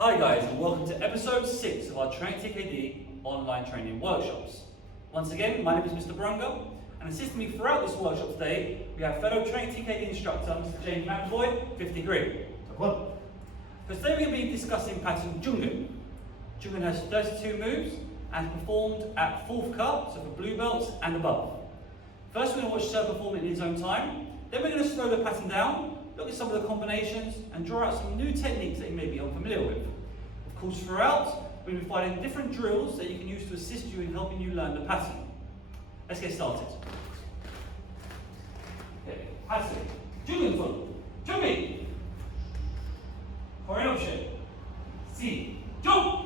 Hi guys, and welcome to episode 6 of our Train TKD online training workshops. Once again, my name is Mr. Brungo, and assisting me throughout this workshop today, we have fellow Train TKD instructor, Mr. James McAvoy, 5th degree. So today we're going to be discussing pattern Joong-Gun. Joong-Gun has 32 moves and is performed at 4th cut, so for blue belts and above. First we're going to watch Sir perform it in his own time, then we're going to slow the pattern down, look at some of the combinations and draw out some new techniques that you may be unfamiliar with. Of course, throughout, we'll be finding different drills that you can use to assist you in helping you learn the pattern. Let's get started. Okay, pattern. Joong-Gun full. Jump. Foreign option. C. Jump.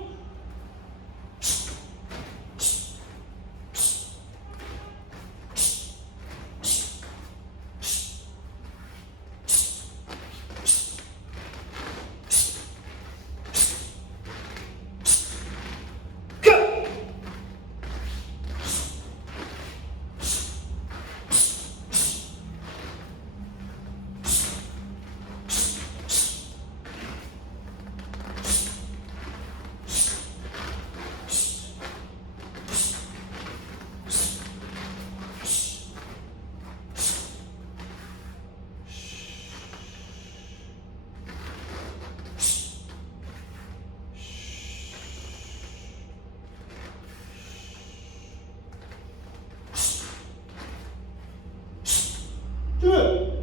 Good.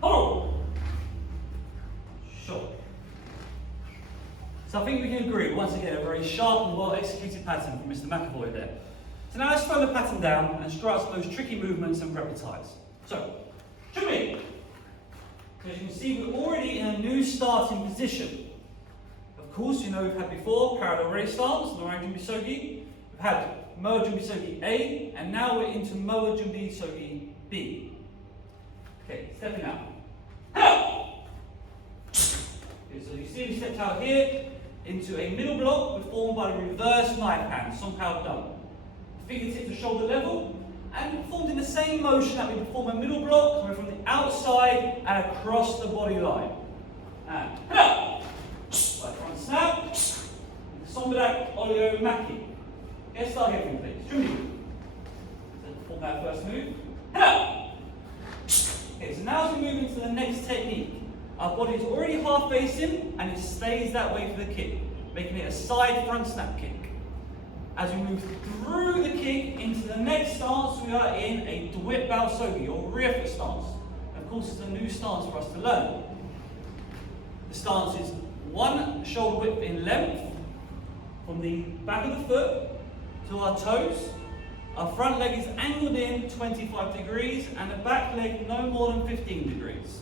Hold. Sure. So I think we can agree, once again, a very sharp and well executed pattern from Mr. McAvoy there. So now let's slow the pattern down and draw out some of those tricky movements and repetize. So, jump in. So as you can see, we're already in a new starting position. Of course, you know we've had before parallel race stance, Moa Jumbi Sogi. We've had Moa Jumbi Sogi A, and now we're into Moa Jumbi Sogi B. Okay, stepping out. Okay, so you see we stepped out here into a middle block performed by the reverse knife hand, somehow done. Fingertips to shoulder level, and performed in the same motion that we perform a middle block, coming from the outside and across the body line. And right front snap, Sombadak Olio Maki. Let's start here from please. So perform that first move. Okay, so now as we move into the next technique, our body is already half facing and it stays that way for the kick, making it a side front snap kick. As we move through the kick into the next stance, we are in a Dwip Bao Sogi or rear foot stance. And of course, it's a new stance for us to learn. The stance is one shoulder width in length from the back of the foot to our toes. Our front leg is angled in 25 degrees and the back leg no more than 15 degrees.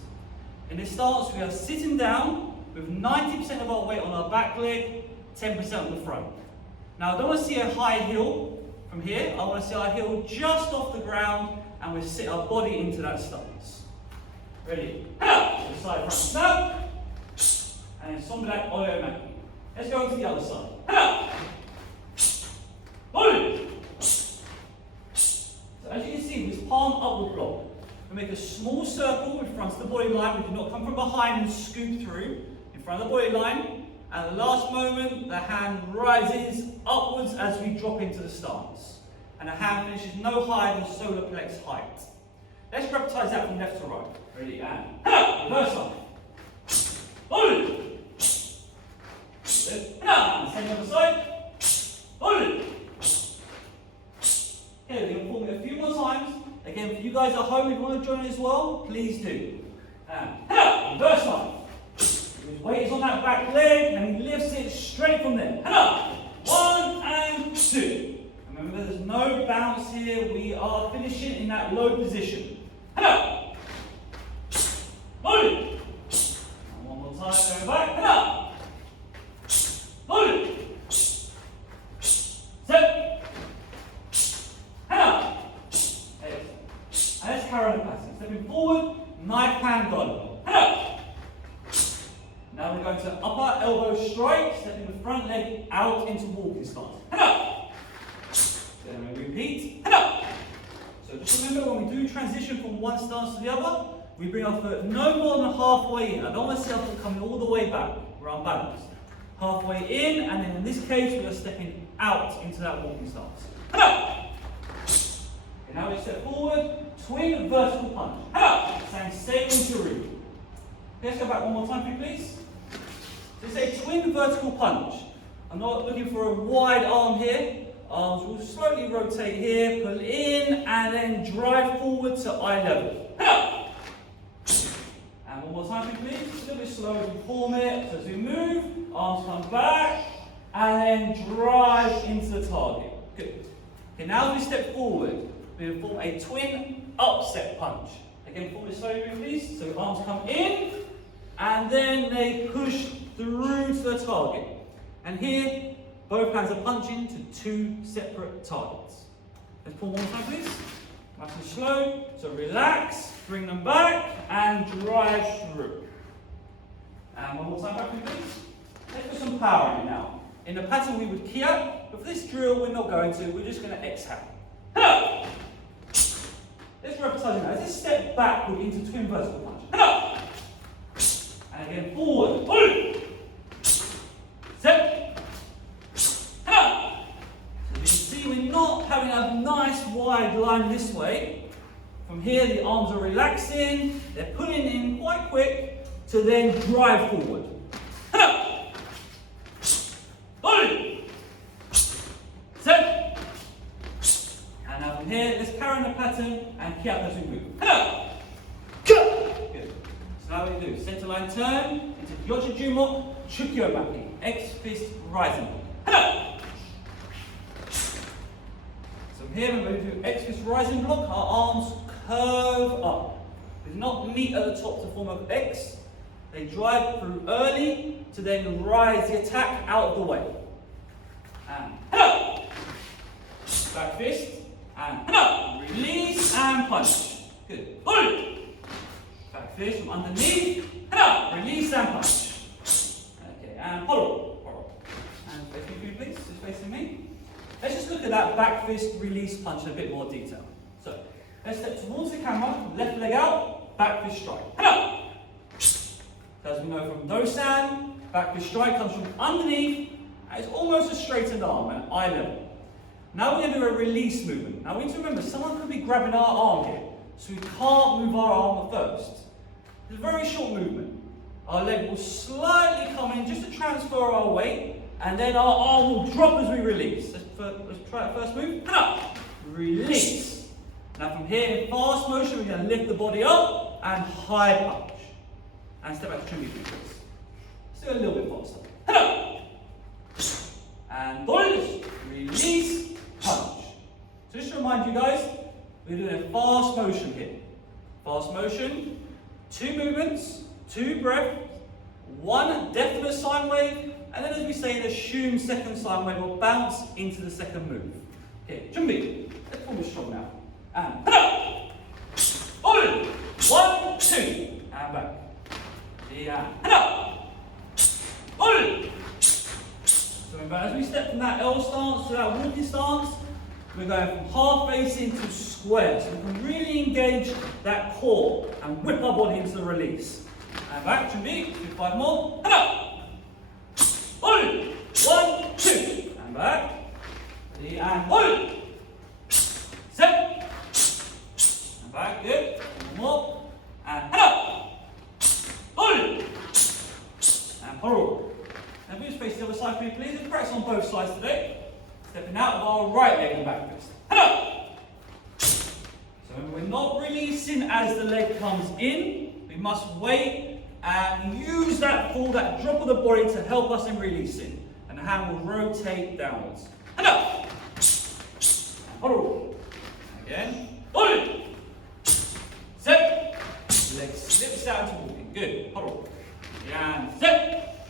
In this stance, we are sitting down with 90% of our weight on our back leg, 10% on the front. Now, I don't want to see a high heel from here. I want to see our heel just off the ground and we sit our body into that stance. Ready? Side front snap. And then Sombadak Olio Maki. Let's go to the other side. As you can see, this palm upward block, we make a small circle in front of the body line. We do not come from behind and scoop through in front of the body line. At the last moment, the hand rises upwards as we drop into the stance. And the hand finishes no higher than solar plex height. Let's repetize that from left to right. Ready? And reverse side. Hold it. Same other side. Hold it. Okay, we're going to perform it a few more times. Again, for you guys at home, if you want to join as well, please do. And reverse side. His weight is on that back leg, and he lifts it straight from there. 1 and 2. Remember, there's no bounce here. We are finishing in that low position. Hold it. And one more time, going back. Hold it. Set. And let's carry on the pattern. Stepping forward, knife hand guard. Now we're going to upper elbow strike, stepping the front leg out into walking stance. Then we repeat. So just remember, when we do transition from one stance to the other, we bring our foot no more than halfway in. I don't want to see our foot coming all the way back. We're unbalanced. halfway in, and then in this case we are stepping out into that walking stance. Okay, now we step forward, twin vertical punch. Same Juru. Let's go back one more time, please. So it's a twin vertical punch. I'm not looking for a wide arm here. Arms will slowly rotate here, pull in, and then drive forward to eye level. And one more time, please. A little bit slower as we form it. So as we move, arms come back, and then drive into the target. Good. Okay, now as we step forward, we will form a twin upset punch. Again, form it slowly, please. So arms come in, and then they push through to the target. And here, both hands are punching to two separate targets. Let's pull one more time, please. Nice and slow. So relax, bring them back, and drive through. And one more time back, please. Let's put some power in it now. In the pattern we would key up, but for this drill we're not going to. We're just going to exhale. Let's repetize now. Let's step backward into twin vertical punch. And again, forward. Step. We're not having a nice wide line this way. From here, the arms are relaxing, they're pulling in quite quick to then drive forward. And now from here, let's carry on the pattern and keep up as we move. Good. So now we do center line turn into Gyocha Jumok, Chukyo Maki, X fist rising. Here, when we do X fist rising block, our arms curve up. They do not meet at the top to form an X. They drive through early to then rise the attack out of the way. And back fist, and release and punch. Good. Back fist from underneath, release and punch. Okay, and follow. And facing you, please. Just facing me. Let's just look at that back fist release punch in a bit more detail. So, let's step towards the camera, left leg out, back fist strike. So as we know from Dosan, back fist strike comes from underneath, and it's almost a straightened arm at eye level. Now we're going to do a release movement. Now we need to remember, someone could be grabbing our arm here, so we can't move our arm at first. It's a very short movement. Our leg will slightly come in just to transfer our weight, and then our arm will drop as we release. Let's try that first move. Release. Now from here, in fast motion, we're going to lift the body up and high punch. And step back to Chungi, please. Let's do it a little bit faster. And release, punch. So just to remind you guys, we're doing a fast motion here. Fast motion, 2 movements, 2 breaths, 1 definite sine wave, and then as we say, an assumed second sine wave will bounce into the second move. Okay, Junbi, let's form it strong now. And 1, 2, and back. So remember, as we step from that L stance to that walking stance, we're going from half face into square. So we can really engage that core and whip our body into the release. And back, Junbi, 5 more. 1, 2, and back. And 1, set. And back, good. 1 more. And 1. And forward. Now we just face the other side for me, please. Let's practice on both sides today. Stepping out of our right leg and back fist. So remember, we're not releasing as the leg comes in. We must wait and use that pull, that drop of the body to help us in releasing. And the hand will rotate downwards. And up. And again. Set. Leg slips down to walking. Good. And set.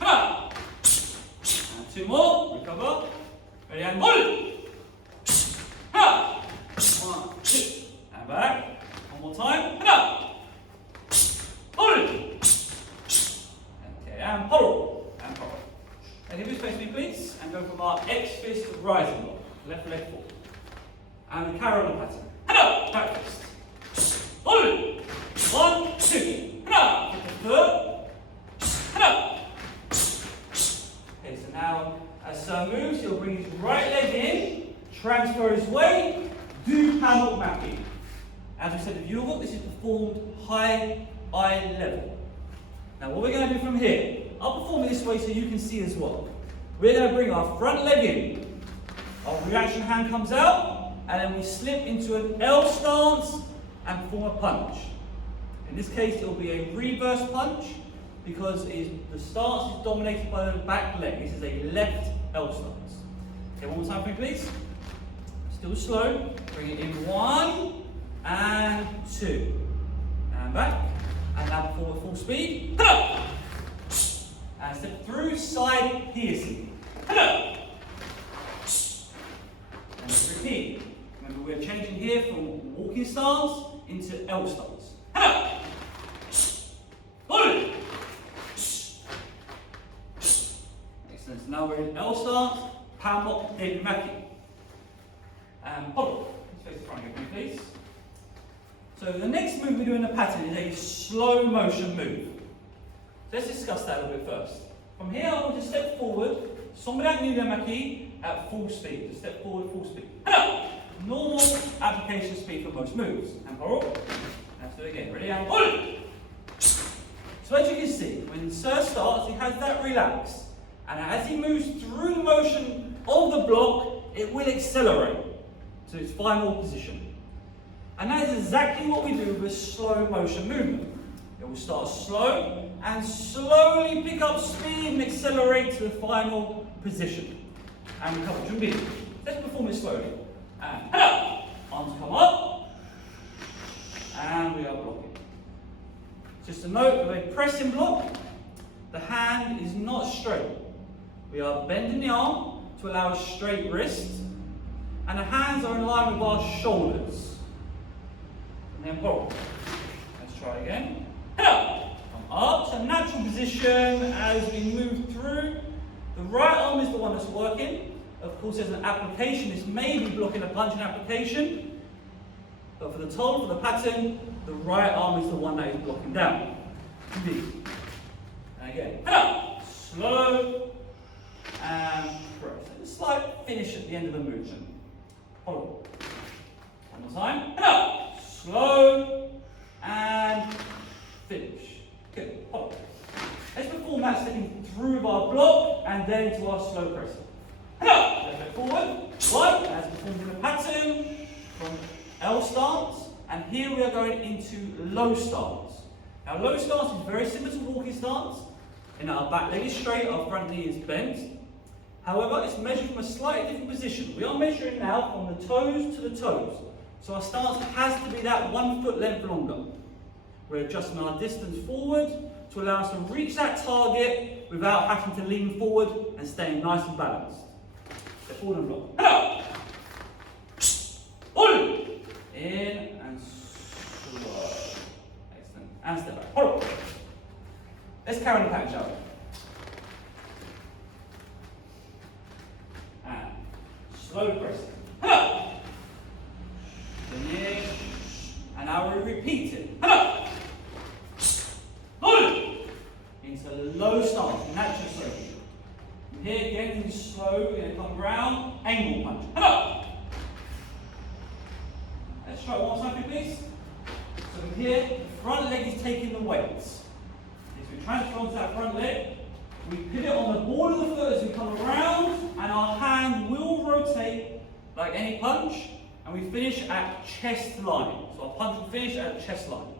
And 2 more. Recover. Ready and 1, 2. And back. 1 more time. Okay, and follow. And give this face me, please, and go from our X fist rising block. Left leg forward. And carry on the pattern. Back fist. 1, 2. With the third. So moves, he'll bring his right leg in, transfer his weight, do padlock mapping. As we said in yoga, this is performed high eye level. Now what we're going to do from here, I'll perform it this way so you can see as well. We're going to bring our front leg in, our reaction hand comes out, and then we slip into an L stance and perform a punch. In this case, it will be a reverse punch because the stance is dominated by the back leg. This is a left L stance. Okay, one more time for me, please. Still slow. Bring it in 1 and 2. And back. And now perform at full speed. And step through side piercing. And repeat. Remember, we're changing here from walking stance into L stance. Excellent. So now we're in L stance, pound lock, David Mackey. And pop. Let's face the front again, please. So the next move we do in the pattern is a slow motion move. Let's discuss that a little bit first. From here, I want to step forward, Sombraak Maki at full speed. Just step forward, full speed. Normal application speed for most moves. And pull. Let's do it again. Ready? And pull. So as you can see, when Sir starts, he has that relax. And as he moves through the motion of the block, it will accelerate to its final position. And that is exactly what we do with slow motion movement. It will start slow and slowly pick up speed and accelerate to the final position. And we cover Jumbi. Let's perform it slowly. And arms come up. And we are blocking. Just a note, with a pressing block, the hand is not straight. We are bending the arm to allow a straight wrist. And the hands are in line with our shoulders. And then pull. Let's try again. Come up. So natural position as we move through. The right arm is the one that's working. Of course, there's an application. This may be blocking a punching application. But for the tone, for the pattern, the right arm is the one that is blocking down. And again. Slow and press. A slight finish at the end of the movement. Hold on. One more time. Slow and finish. Good. Hold on. Let's perform that stepping through our block and then to our slow pressing. Let's go forward. One. As performed in the pattern from L stance. And here we are going into low stance. Now low stance is very similar to walking stance. In our back leg is straight, our front knee is bent. However, it's measured from a slightly different position. We are measuring now from the toes to the toes. So our stance has to be that 1 foot length longer. We're adjusting our distance forward to allow us to reach that target without having to lean forward and staying nice and balanced. Step forward and block. Pull. In and slow. Excellent. And step back. Pull. Let's carry on the pattern, shall we? And slow pressing. Finish. And now we repeat it. Pull. Into low stance, natural slow. From here again, in slow, we're going to come round, angle punch. Let's try it one more time, please. So from here, the front leg is taking the weights. As we transfer onto that front leg, we pivot on the ball of the foot as we come around, and our hand will rotate like any punch, and we finish at chest line. So our punch will finish at chest line.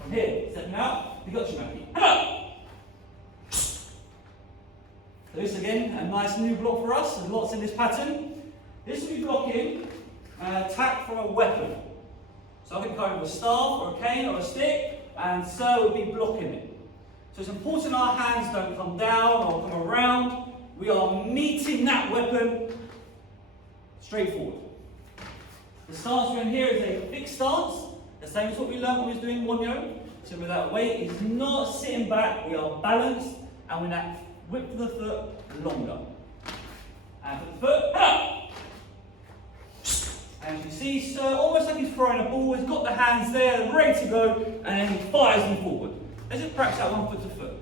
From here, stepping out, we got Joong-Gun. So this again, a nice new block for us. There's lots in this pattern. This will be blocking an attack from a weapon. So I can come with a staff or a cane or a stick, and Sir will be blocking it. So it's important our hands don't come down or come around. We are meeting that weapon straight forward. The stance we're in here is a fixed stance, the same as what we learned when we was doing Wonyo. So with that weight is not sitting back, we are balanced, and with that width of the foot longer. And for the foot, and you see, Sir, almost like he's throwing a ball, he's got the hands there, ready to go, and then he fires them forward. Let's just practice that 1 foot to foot.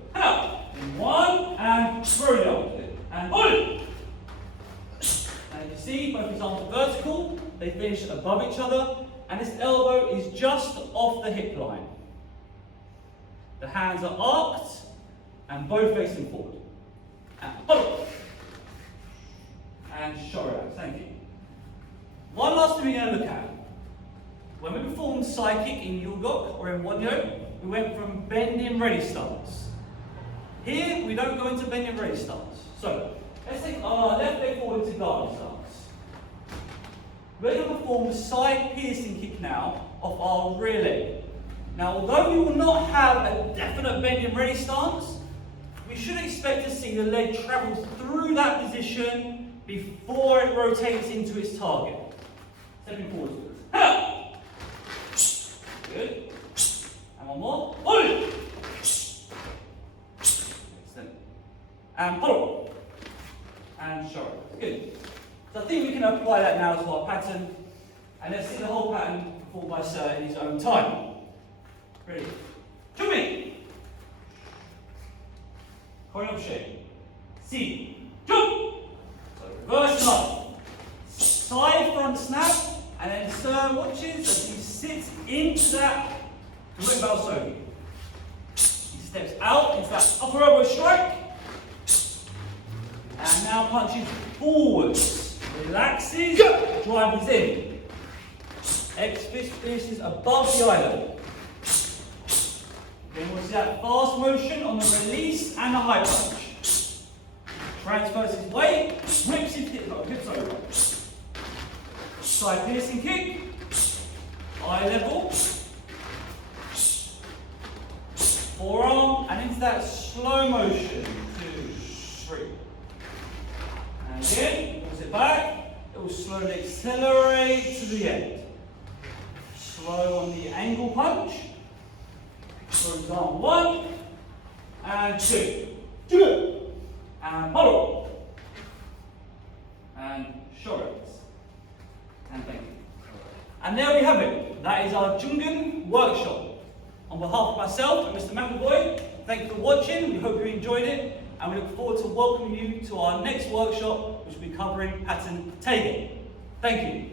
In one, and throw it out. and pull. And you can see both his arms are vertical, they finish above each other, and his elbow is just off the hip line. The hands are arced and both facing forward. And pull. And show out. Thank you. One last thing we're going to look at. When we performed side kick in Yulgok or in Wonyo, we went from bending ready stance. Here, we don't go into bending ready stance. So, let's take our left leg forward to guard stance. We're going to perform the side piercing kick now of our rear leg. Now, although we will not have a definite bending ready stance, we should expect to see the leg travel through that position before it rotates into its target. Stepping forward to it. Good. And one more. Pull. Excellent. And pull. And show. Good. So I think we can apply that now to our pattern. And let's see the whole pattern performed by Sir in his own time. Ready? Jumping. Coin up shape. See. Jump. So reverse and up. Side front snap. And then Sir watches as he sits into that direct bow sogi. He steps out into that upper elbow strike. And now punches forwards. Relaxes, drives in. X fist finishes above the eye level. Then we'll see that fast motion on the release and the high punch. Transfers his weight, whips his hips over. Side piercing kick, eye level, forearm, and into that slow motion, 2, 3. And again, pulls it back, it will slowly accelerate to the end. Slow on the angle punch, for example, 1, and 2, and follow, and short. And thank you. And there we have it. That is our Joong-Gun Workshop. On behalf of myself and Mr. McAvoy, thank you for watching. We hope you enjoyed it. And we look forward to welcoming you to our next workshop, which will be covering pattern tagging. Thank you.